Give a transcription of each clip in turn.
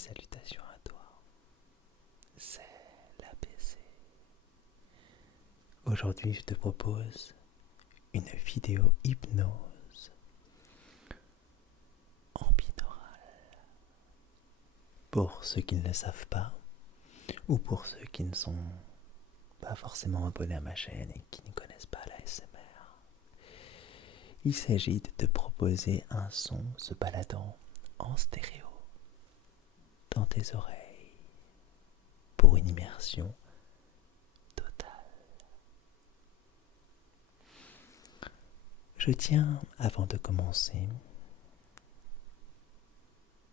salutations à toi, c'est l'ABC. Aujourd'hui, je te propose une vidéo hypnose en binaural. Pour ceux qui ne le savent pas, ou pour ceux qui ne sont pas forcément abonnés à ma chaîne et qui ne connaissent pas la l'ASMR, il s'agit de te proposer un son se baladant en stéréo dans tes oreilles pour une immersion totale. Je tiens, avant de commencer,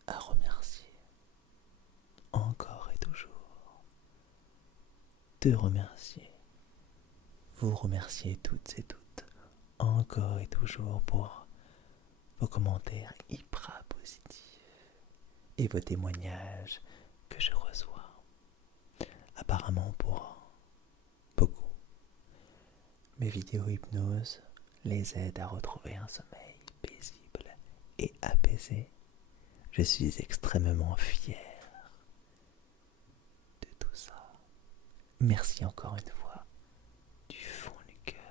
à remercier encore et toujours, te remercier, vous remercier toutes et toutes, encore et toujours pour vos commentaires hyper positifs et vos témoignages que je reçois. Apparemment pour beaucoup, mes vidéos hypnose les aident à retrouver un sommeil paisible et apaisé. Je suis extrêmement fier de tout ça. Merci encore une fois, du fond du cœur.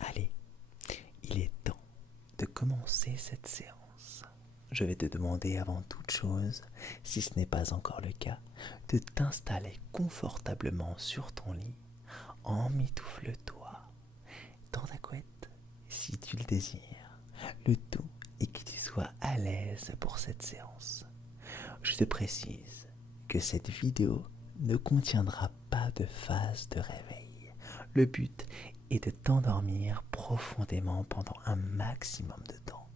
Allez, il est temps de commencer cette séance. Je vais te demander avant toute chose, si ce n'est pas encore le cas, de t'installer confortablement sur ton lit, emmitoufle-toi dans ta couette si tu le désires. Le tout est que tu sois à l'aise pour cette séance. Je te précise que cette vidéo ne contiendra pas de phase de réveil. Le but est de t'endormir profondément pendant un maximum de temps.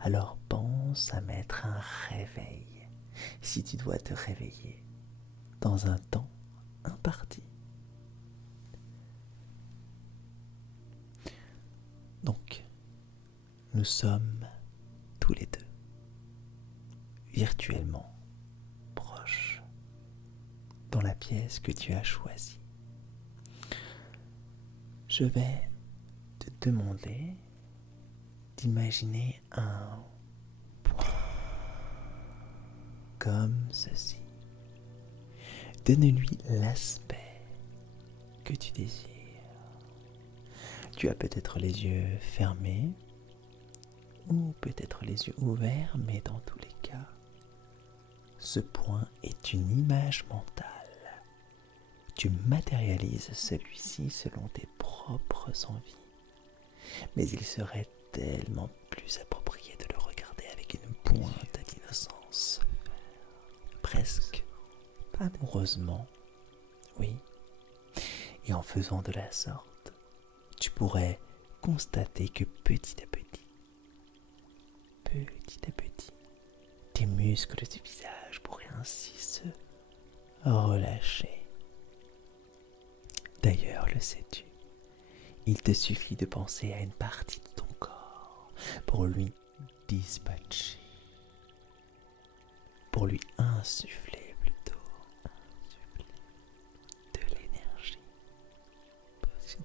Alors pense à mettre un réveil si tu dois te réveiller dans un temps imparti. Donc, nous sommes tous les deux virtuellement proches dans la pièce que tu as choisie. Je vais te demander d'imaginer un point comme ceci. Donne-lui l'aspect que tu désires. Tu as peut-être les yeux fermés ou peut-être les yeux ouverts, mais dans tous les cas, ce point est une image mentale. Tu matérialises celui-ci selon tes propres envies. Mais il serait tellement plus approprié de le regarder avec une pointe d'innocence. Presque amoureusement, oui. Et en faisant de la sorte, tu pourrais constater que petit à petit, tes muscles du visage pourraient ainsi se relâcher. D'ailleurs, le sais-tu, il te suffit de penser à une partie de ton corps pour lui dispatcher, pour lui insuffler plutôt, de l'énergie.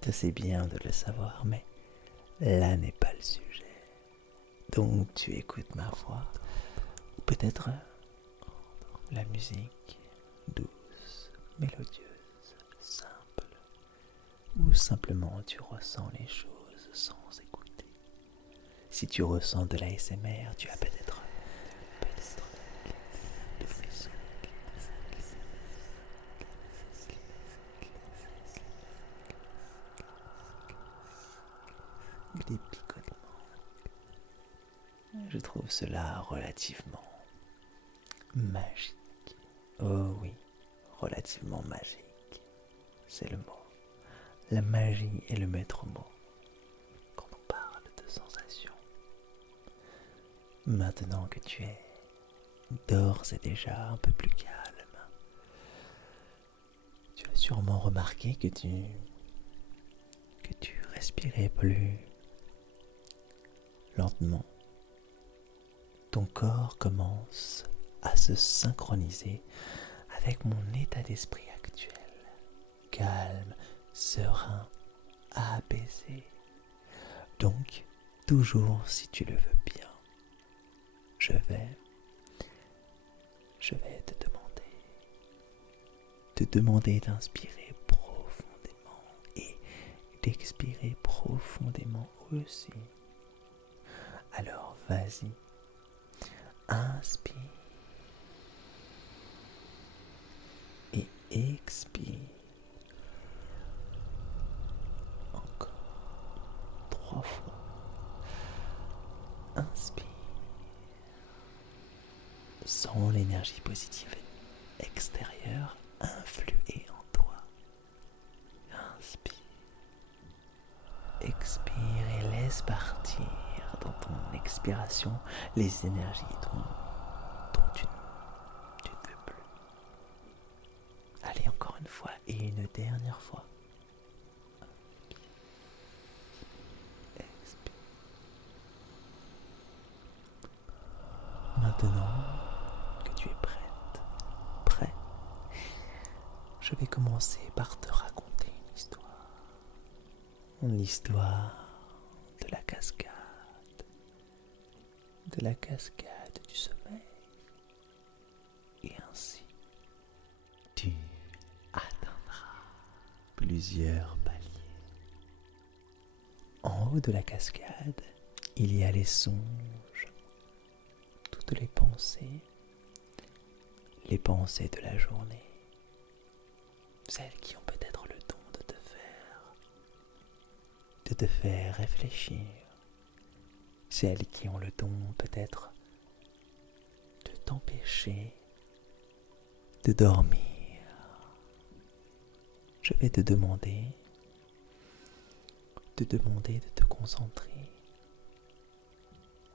Je sais bien de le savoir, mais là n'est pas le sujet. Donc tu écoutes ma voix, ou peut-être la musique douce, mélodieuse, simple, ou simplement tu ressens les choses sans écouter. Si tu ressens de l'ASMR, tu as peut-être des picotements. Je trouve cela relativement magique. Oh oui, relativement magique. C'est le mot. La magie est le maître mot quand on parle de sensations. Maintenant que tu es d'ores et déjà un peu plus calme, tu as sûrement remarqué que tu respirais plus lentement. Ton corps commence à se synchroniser avec mon état d'esprit actuel. Calme, serein, apaisé. Donc, toujours si tu le veux bien, je vais te demander d'inspirer profondément et d'expirer profondément aussi. Alors vas-y, inspire et expire. Encore 3 fois. Inspire. Sens l'énergie positive extérieure influer en toi. Inspire. Expire et laisse partir dans ton expiration les énergies dont tu ne veux plus. Allez, encore une fois et une dernière fois. Expire. Maintenant que tu es prêt, je vais commencer par te raconter une histoire. L'histoire de la cascade du sommeil. Et ainsi, tu atteindras plusieurs paliers. En haut de la cascade, il y a les songes, toutes les pensées de la journée, celles qui ont peut-être le don de te faire réfléchir, celles qui ont le don peut-être de t'empêcher de dormir. Je vais te demander de te concentrer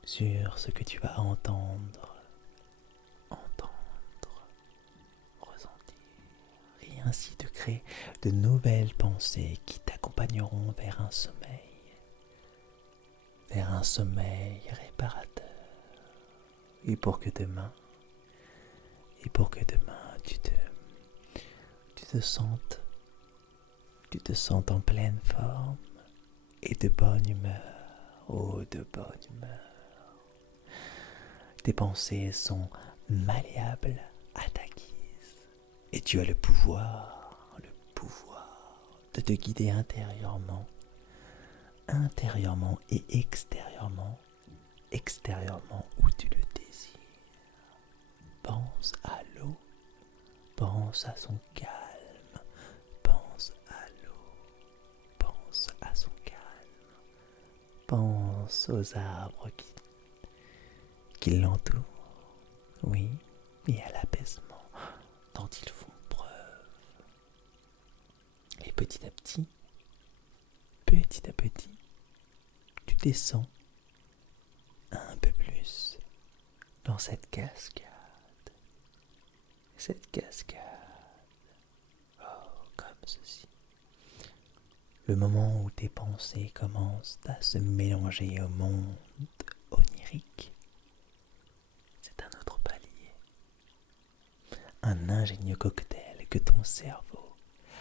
sur ce que tu vas entendre, ressentir, et ainsi de créer de nouvelles pensées qui t'accompagneront vers un sommeil réparateur. Et pour que demain tu te sentes en pleine forme et de bonne humeur. Oh, de bonne humeur. Tes pensées sont malléables à ta guise et tu as le pouvoir de te guider intérieurement et extérieurement où tu le désires. Pense à l'eau, pense à son calme, pense à l'eau, pense à son calme, pense aux arbres qui l'entourent, oui, et à l'apaisement dont ils font preuve. Et petit à petit, tu descends un peu plus dans cette cascade. Comme ceci. Le moment où tes pensées commencent à se mélanger au monde onirique, c'est un autre palier. Un ingénieux cocktail que ton cerveau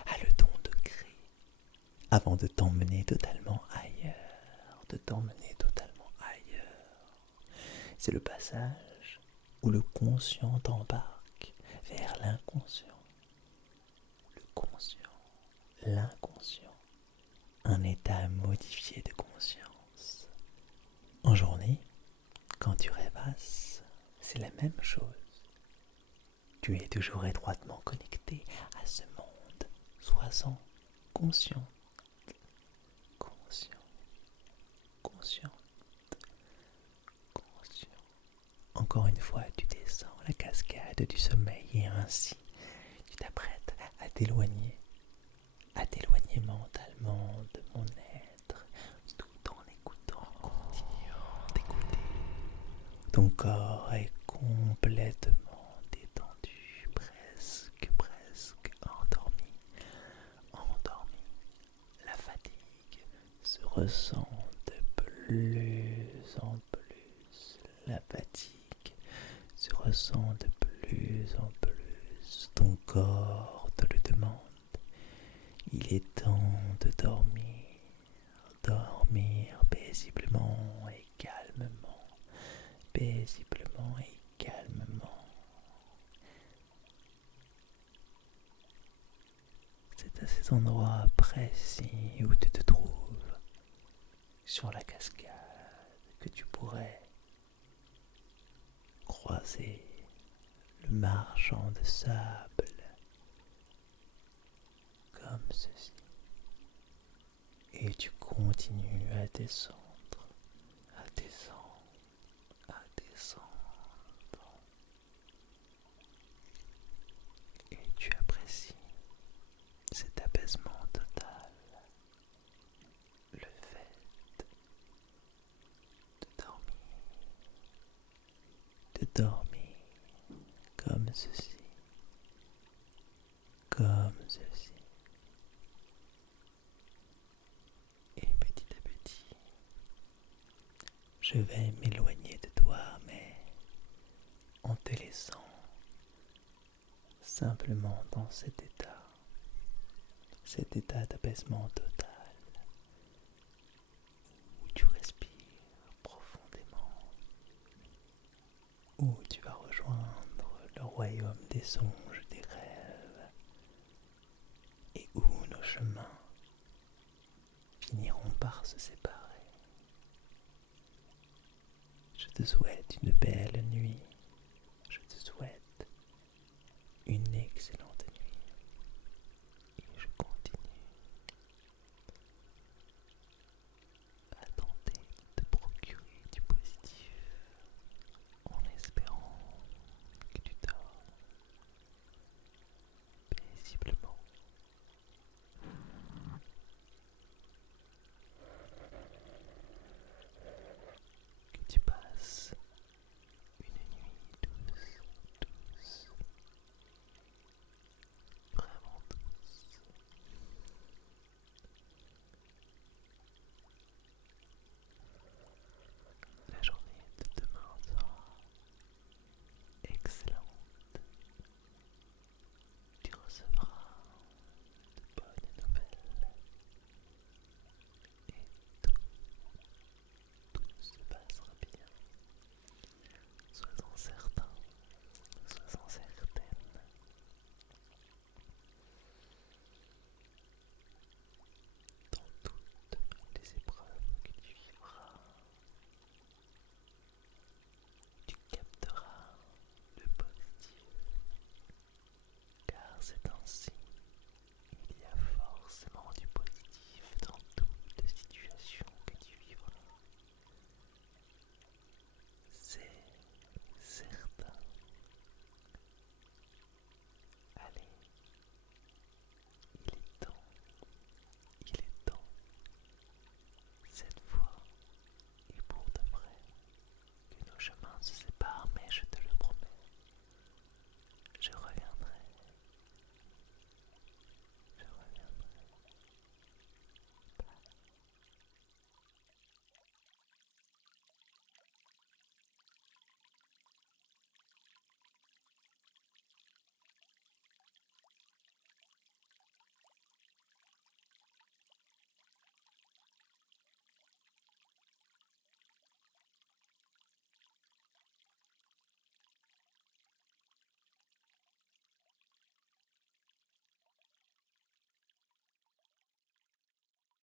a le don de créer avant de t'emmener totalement ailleurs. C'est le passage où le conscient t'embarque vers l'inconscient. L'inconscient, un état modifié de conscience. En journée, quand tu rêvasses, c'est la même chose. Tu es toujours étroitement connecté à ce monde. Sois-en conscient. Encore une fois, tu descends la cascade du sommeil et ainsi, tu t'apprêtes à t'éloigner mentalement de mon être, tout en continuant d'écouter. Ton corps est complètement détendu, presque endormi. La fatigue se ressent de plus en plus. Ton corps te le demande. Il est temps de dormir paisiblement et calmement, l'endroit précis où tu te trouves, sur la cascade que tu pourrais croiser le marchand de sable comme ceci. Et tu continues à descendre, à descendre, à descendre. Et tu apprécies cet apaisement total, le fait de dormir comme ceci, comme ceci. Et petit à petit, je vais m'éloigner de toi, mais en te laissant simplement dans cet état d'apaisement total, où tu respires profondément, où tu vas rejoindre le royaume des songes, des rêves, et où nos chemins finiront par se séparer. Je te souhaite une belle nuit